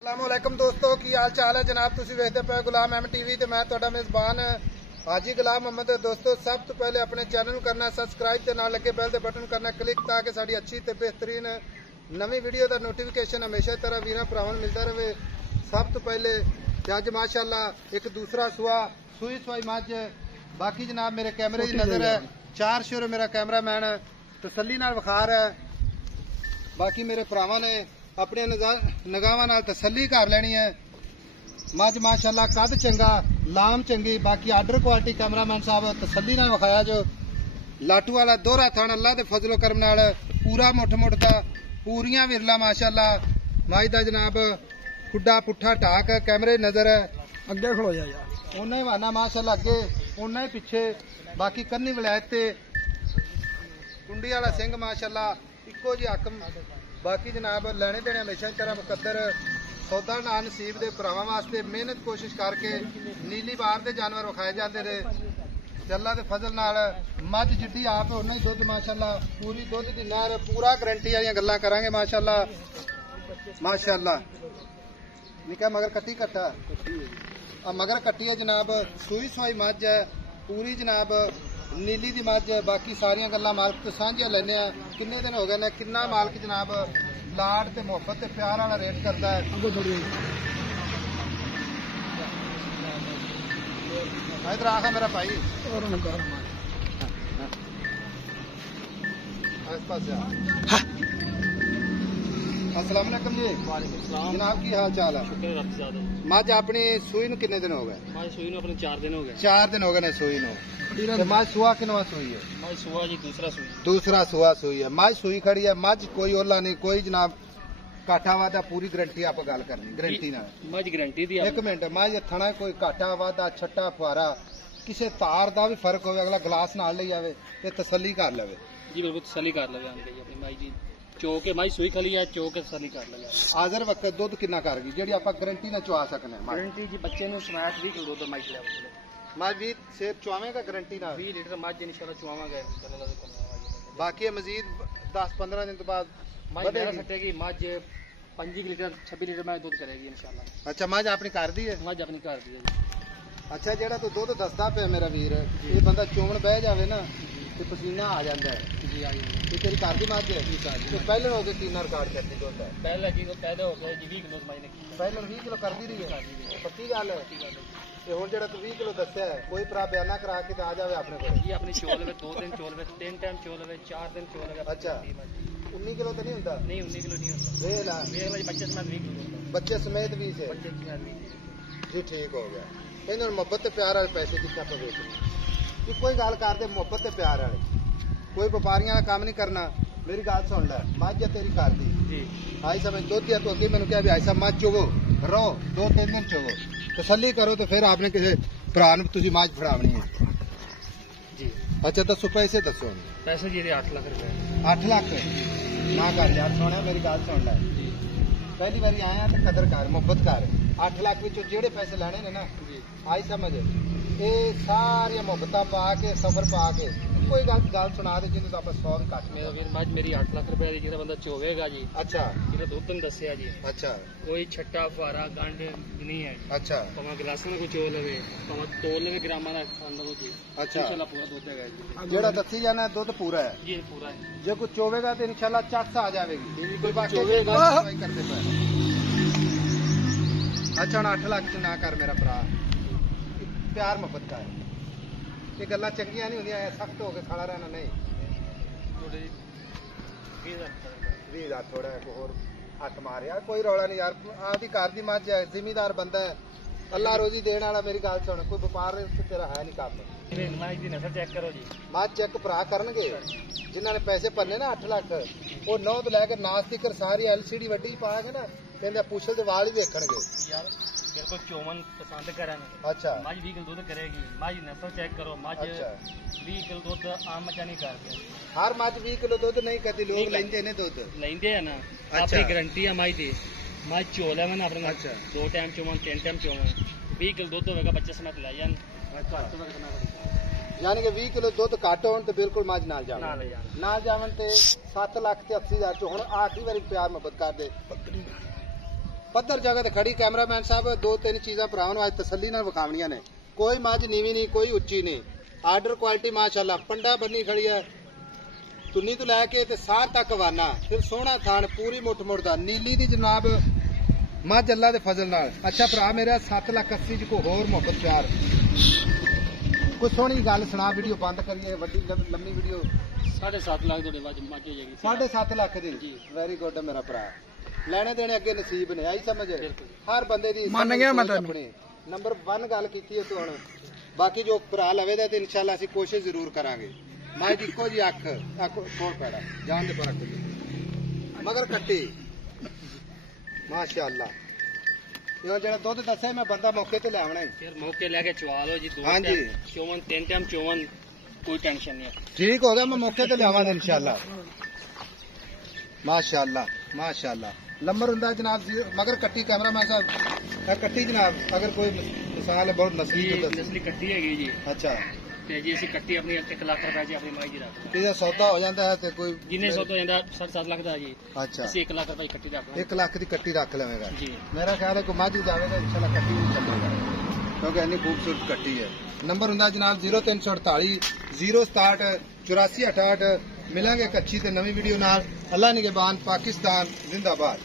अस्सलामुअलैकुम दोस्तों की हाल चाल है जनाब। तुसी वेखदे पे गुलाम अहमद टीवी ते मैं तुहाडा मेज़बान हाजी गुलाम मोहम्मद। दोस्तों सब तो पहले अपने चैनल नूं करना सब्सक्राइब ते नाल लगे बैल दे बटन करना क्लिक ताकि साडी अच्छी ते बेहतरीन नवी वीडियो दा नोटिफिकेशन हमेशा तरह वीरां भरावां नूं मिलदा रहे। सब तो पहले अज माशाअल्लाह एक दूसरा सूई सुई मझ। बाकी जनाब मेरे कैमरे की नजर है चार शोर मेरा कैमरामैन तसल्ली नाल विखा रहा है। बाकी मेरे भरावां ने अपने निगाहां नाल तसल्ली कर लेनी है। मझ माशाअल्लाह कद चंगा लाम चंगी। बाकी आर्डर क्वालिटी कैमरामैन साहब तसल्ली नाल विखाया जो लाटू वाला दोहरा थान अल्लाह दे फजलो करम नाल पूरा मुठ मुठ दा पूरियां विरला माशाअल्लाह मझ दा जनाब खुड्डा पुट्ठा ढाक कैमरे नजर है। अगे खलो जा यार उन्ना ही वाना माशाअल्लाह अगे उन्ना ही पिछे। बाकी कन्नी वलायत ते कुंडी वाला सिंह माशाअल्लाह इको जी हकम। बाकी जनाब लेने देने हमेशा की तरह मुकद्दर सौदा ना नसीब के भरावां वास्ते मेहनत कोशिश करके नीली बार के जानवर विखाए जाते रहे। अल्लाह के फजल नाल मझ जिड्डी आप उन्ना ही दुध माशाअल्लाह पूरी दुध की नहर पूरा गारंटी वाली गल्लां करांगे माशाअल्लाह माशाअल्लाह। निका मगर कट्टी कट्टा मगर कट्टी है जनाब सूई सुई मझ है पूरी जनाब नीली दी मझ है। बाकी सारिया गल्लां मालक तो सांझिया लेने किन्ने दिन हो गए ने किन्ना मालक जनाब लाड ते मुहब्बत ते प्यार वाला रेट करता है। इधर आखा मेरा भाई अस्सलाम वालेकुम जी जनाब की हाल चाल है। मझ अपनी सूई नूं किन्ने दिन हो गए? सूई नूं अपने 4 दिन हो गए। 4 दिन हो गए ने सूई नूं। मझ सुआ किनवा सूई है? मझ सुआ जी दूसरा सुआ सूई है। मझ सूई खड़ी है। मझ कोई ओला नहीं कोई जनाब काठा वादा पूरी गारंटी आप गल करनी गारंटी ना मझ गारंटी दी। एक मिनट मझ थना कोई काठा वादा छट्टा फुआरा किसी तार का भी फर्क हो अगला गिलास नाल ले आवे ते तसल्ली कर लवे जी बिल्कुल तसल्ली कर लवे अपनी माई जी चौके माई सूई खली है चौके तसल्ली कर लवे। हाजिर वक्त दुध कितना कर गई जी आप गारंटी ना चुआ सकने? गारंटी जी बच्चे ने समाट 20 किलो दुध माई खिलाओ मझ 20 सेर चुआवेगा गारंटी ना 20 लीटर मझ इंशाल्लाह चुआवांगे। बाकी मजीद 10-15 दिन तो बाद मझ मेरा सटेगी मझ 25 लीटर 26 लीटर में दूध करेगी इंशाल्लाह। अच्छा मझ अपनी कर दी है? मझ अपनी कर दी है। अच्छा जेड़ा तू दुध दसदा पे मेरा वीर ये बंदा चोमन बह जावे ना तो पसीना आ जाता है जी आ जाए। ये तेरी घर दी मझ है तो पहले हो गए कितना रिकॉर्ड करती दुध है? पहले जी तो पहले हो गया जी 20 किलो माई ने पहले 20 किलो कर दी रही है पक्की गल है। ते हुण जेड़ा तू 20 किलो दस्या है कोई भरा बयाना करा के आ जावे अपने कोल जी अपनी चोल में 2 दिन चोल में 3 टाइम चोल में 4 दिन चोल में। अच्छा 19 किलो तो नहीं होता? नहीं 19 किलो नहीं होता। वे ला बच्चे समेत 20 किलो बच्चे समेत 20 है बच्चे समेत जी ठीक हो गया। इन्होंने मुहब्बत ते प्यार वाले पैसे जितना आप बेचने कि कोई गल कर दे मुहब्बत ते प्यार वाले कोई व्यापारियों का काम नहीं करना। मेरी गल सुन लै मझ तेरी घर दी जी आई समझ दुध दिया तो मैंने क्या भी ऐसा मझ चोवो रहो 2-3 दिन चोवो तसल्ली करो तो फिर आपने किसी भरा तुम मझ फड़ावनी है जी। अच्छा दसो पैसे दसो पैसे जी 8 लाख रुपए 8 लाख ना कर यार सोने मेरी गल सुन लै पहली बारी आया तो कदर कर मुहब्बत कर 8 लाख विचों जेड़े पैसे लेने ने ना आई समझ ये सारिया मुहब्बत पा के सफर पा के कोई गल सुना दे जिन्हें आप 100 भी घट मेरा वीर मझ मेरी 8 लाख रुपए की बंदा चोवेगा जी। अच्छा जिन्हें दुध दिन दसिया जी। अच्छा कोई छट्टा फुआरा गंढ नहीं है। अच्छा भावें गिलासां कोई चो लवे भावें तोल लवे ग्रामां दा खांदा जी। अच्छा इंशाल्लाह पूरा दुध है जी जेड़ा दसी जाना दुध पूरा है जी पूरा है। जे कोई चोवेगा तो इंशाल्लाह चक्स आ जाएगी कोई बाकी चोवेगा करते पे। अच्छा हुण 8 लाख च ना कर मेरा भरा प्यार मुहब्बत का है ये गल्लां चंगियां नहीं होंदियां सख्त होकर खड़ा रहना नहीं। 20,000 थोड़ा है होर हट मार यार कोई रौला नहीं यार आपकी घर की मझ है जिमीदार बंदा है अल्लाह रोजी देने वाला। मेरी गल सुन कोई व्यापार तेरा है नहीं काम नस्ल चेक करो जी मझ चेक भरा करनगे जिन्होंने पैसे भरने ना 8 लाख वो 9 तो लैके नास तक सारी LCD वड्डी पा के ना कहते पूछल के वाल ही वेखणगे यार बिल्कुल चोमन पसंद करन। अच्छा मझ 20 किलो दूध करेगी मझ नस्ल चेक करो मझ 20 किलो दूध आम मचा नहीं करते हर मझ 20 किलो दूध नहीं करती लोग लेंदे ने दूध लेंदे है ना अपनी गारंटी है मझ दी मझ चोल है मैंने अपने। अच्छा 2 टाइम चोमन 3 टाइम चोमन 20 किलो दूध होगा बच्चे समेत ले जान। यानी कि 20 किलो दुध घट हो तो बिल्कुल मझ नाल जावन ना जावन ते 7 लाख ते 80,000 चो हुण आखिरी बारी प्यार मुहब्बत कर दे ਪੱਧਰ ਜਗ੍ਹਾ ਤੇ ਖੜੀ। ਕੈਮਰਾਮੈਨ ਸਾਹਿਬ ਦੋ ਤਿੰਨ ਚੀਜ਼ਾਂ ਭਰਾਵਾਂ ਨੂੰ ਅੱਜ ਤਸੱਲੀ ਨਾਲ ਵਿਖਾਉਣੀਆਂ ਨੇ। ਕੋਈ ਮੱਝ ਨੀਵੀਂ ਨਹੀਂ, ਕੋਈ ਉੱਚੀ ਨਹੀਂ, ਆਰਡਰ ਕੁਆਲਿਟੀ ਮਾਸ਼ਾਅੱਲਾ। ਪੰਡਾ ਬੰਨੀ ਖੜੀ ਹੈ, ਤੁੰਨੀ ਤੋਂ ਲੈ ਕੇ ਤੇ ਸਾਰ ਤੱਕ ਵਾਨਾ, ਫਿਰ ਸੋਹਣਾ ਥਾਣ, ਪੂਰੀ ਮੁੱਠ ਮੁੱਠ ਦਾ ਨੀਲੀ ਦੀ ਜਨਾਬ ਮੱਝ ਅੱਲਾ ਦੇ ਫਜ਼ਲ ਨਾਲ। ਅੱਛਾ ਭਰਾ ਮੇਰਾ 7,80,000 ਚ ਕੋਈ ਹੋਰ ਮੁਹੱਬਤ ਪਿਆਰ ਕੋਈ ਸੋਹਣੀ ਗੱਲ ਸੁਣਾ। ਵੀਡੀਓ ਬੰਦ ਕਰੀਏ, ਵੱਡੀ ਲੰਮੀ ਵੀਡੀਓ। 7.5 ਲੱਖ ਤੁਹਾਡੇ ਬਾਅਦ ਮੱਝ ਹੋ ਜਾਏਗੀ। 7.5 ਲੱਖ ਦੀ ਜੀ। ਵੈਰੀ ਗੁੱਡ ਮੇਰਾ ਭਰਾ। ਲੈਣੇ ਦੇਣੇ ਅੱਗੇ ਨਸੀਬ ਨੇ, ਆਈ ਸਮਝ। ਬਿਲਕੁਲ। ਹਰ ਬੰਦੇ ਦੀ ਮੰਨ ਗਿਆ ਮੈਂ ਤੈਨੂੰ। ਆਪਣੀ ਨੰਬਰ 1 ਗੱਲ ਕੀਤੀ ਹੈ ਤੂੰ ਹੁਣ। ਬਾਕੀ ਜੋ ਭਰਾ ਲਵੇ ਦਾ ਤੇ ਇਨਸ਼ਾਅੱਲਾ ਅਸੀਂ ਕੋਸ਼ਿਸ਼ ਜ਼ਰੂਰ ਕਰਾਂਗੇ। ਮੈਂ ਇੱਕੋ ਜੀ ਅੱਖ ਕੋਲ ਪੈੜਾ ਜਾਣ ਦੇ ਪਰ ਮਗਰ ਕੱਟੀ ਮਾਸ਼ਾਅੱਲਾ। ਇਹ ਜਿਹੜਾ ਦੁੱਧ ਦੱਸਿਆ ਮੈਂ ਬੰਦਾ ਮੌਕੇ ਤੇ ਲੈ ਆਉਣਾ ਫਿਰ ਮੌਕੇ ਲੈ ਕੇ ਚਵਾ ਲਓ ਜੀ। ਦੋ ਹਾਂਜੀ। ਚੋਵਨ 3 ਟਾਈਮ ਚੋਵਨ, ਕੋਈ ਟੈਨਸ਼ਨ ਨਹੀਂ ਹੈ। ਠੀਕ ਹੋ ਗਿਆ, ਮੈਂ ਮੌਕੇ ਤੇ ਲਿਆਵਾਂਗਾ ਇਨਸ਼ਾਅੱਲਾ। ਮਾਸ਼ਾਅੱਲਾ ਮਾਸ਼ਾਅੱਲਾ। ਨੰਬਰ ਹੁੰਦਾ ਜਨਾਬ ਮਗਰ ਕੱਟੀ। ਕੈਮਰਾਮੈਨ ਸਾਹਿਬ ਕੱਟੀ ਜਨਾਬ, ਅਗਰ ਕੋਈ ਮਿਸਾਲ ਬਹੁਤ ਨਸਲੀ ਕੱਟੀ ਹੈਗੀ ਜੀ। ਅੱਛਾ। ਤੇ ਜੀ ਅਸੀਂ ਕੱਟੀ ਆਪਣੀ 1 ਲੱਖ ਰੁਪਏ ਜੀ ਆਪਣੀ ਮਾਈ ਜੀ ਰੱਖ। ਇਹਦਾ ਸੌਦਾ ਹੋ ਜਾਂਦਾ ਹੈ ਤੇ ਕੋਈ ਜਿੰਨੇ ਸੌਦਾ ਹੋ ਜਾਂਦਾ 7.5 ਲੱਖ ਦਾ ਜੀ। ਅੱਛਾ। ਅਸੀਂ 1 ਲੱਖ ਰੁਪਏ ਕੱਟੀ ਰੱਖ 1 ਲੱਖ ਦੀ ਕੱਟੀ ਰੱਖ ਲਵੇਗਾ ਜੀ। ਮੇਰਾ ਖਿਆਲ ਹੈ ਕੋਈ ਮੱਝ ਜਾਵੇਗਾ ਇਨਸ਼ਾਅੱਲਾ ਕੱਟੀ ਨਹੀਂ ਚੱਲੇਗਾ, ਕਿਉਂਕਿ ਇੰਨੀ ਖੂਬਸੂਰਤ ਕੱਟੀ ਹੈ। ਨੰਬਰ ਹੁੰਦਾ ਜਨਾਬ 0348 067 8468। ਮਿਲਾਂਗੇ ਇੱਕ ਅੱਛੀ ਤੇ ਨਵੀਂ ਵੀਡੀਓ ਨਾਲ। ਅੱਲਾ ਨਿਗਹਿਬਾਨ। ਪਾਕਿਸਤਾਨ ਜ਼ਿੰਦਾਬਾਦ।